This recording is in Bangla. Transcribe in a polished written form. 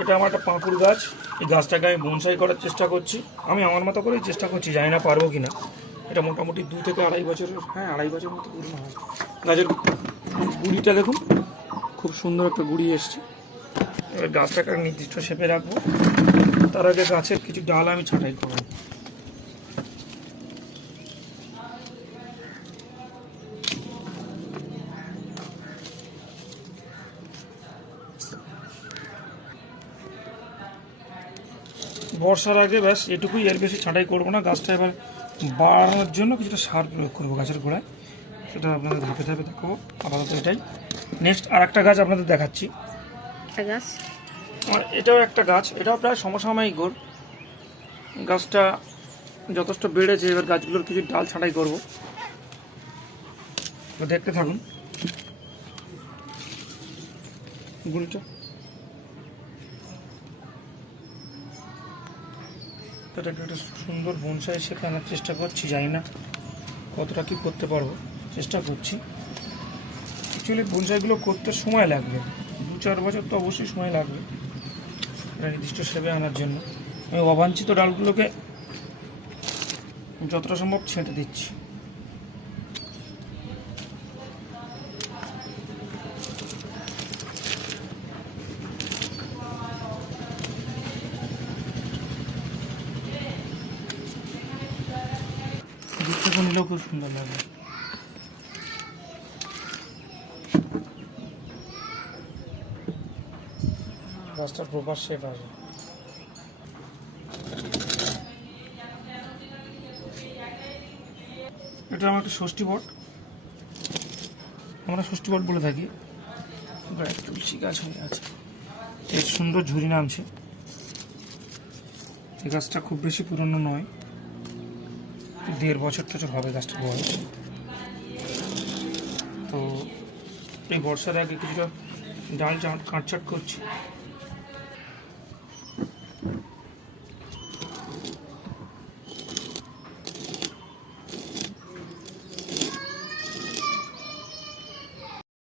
এটা আমার একটা পাঁপুর গাছ। এই গাছটাকে আমি বনসাই করার চেষ্টা করছি। আমি আমার মতো করেই চেষ্টা করছি, জানি না পারবো কিনা। এটা মোটামুটি 2 থেকে আড়াই বছরের, হ্যাঁ 2.5 বছর মতো পুরনো হয়। গাছের গুড়িটা দেখুন, খুব সুন্দর একটা গুড়ি এসছে। এবার গাছটাকে নির্দিষ্ট শেপে রাখবো। তার আগে গাছের কিছু ডাল আমি ছাঁটাই করবো। বর্ষার আগে ব্যাস এটুকুই, এর বেশি ছাঁটাই করবো না। গাছটা এবার বাড়ানোর জন্য কিছুটা সার প্রয়োগ করবো গাছের গোড়ায়, সেটা আপনাদের ধাপে ধাপে দেখাবো। আপাতত এটাই। নেক্সট আর একটা গাছ আপনাদের দেখাচ্ছি। গাছ আমার এটাও একটা গাছ, এটাও প্রায় সমসাময়িক গোড়। গাছটা যথেষ্ট বেড়েছে। এবার গাছগুলোর কিছু ডাল ছাঁটাই করবো, তো দেখতে থাকুন। গুড়িটা এটাকে একটা সুন্দর বনসাই শেপে আনার চেষ্টা করছি, জানি না কতটা কী করতে পারবো, চেষ্টা করছি। অ্যাকচুয়ালি বনসাইগুলো করতে সময় লাগবে, 2-4 বছর তো অবশ্যই সময় লাগবে এটা নির্দিষ্ট শেপে আনার জন্য। আমি অবাঞ্ছিত ডালগুলোকে যতটা সম্ভব ছেঁটে দিচ্ছি। দেখতে নিলেও খুব সুন্দর লাগবে। গাছটার প্রপার শেপ আসবে। এটা আমার একটা ষষ্ঠী বট, আমরা ষষ্ঠী বট বলে থাকি। তুলসী গাছ হয়ে আছে, এর সুন্দর ঝুরি নামছে। এই গাছটা খুব বেশি পুরনো নয়, 1.5 বছর টছর হবে গাছটার বয়স। তো এই বর্ষার আগে কিছুটা ডাল কাটছাট করছি।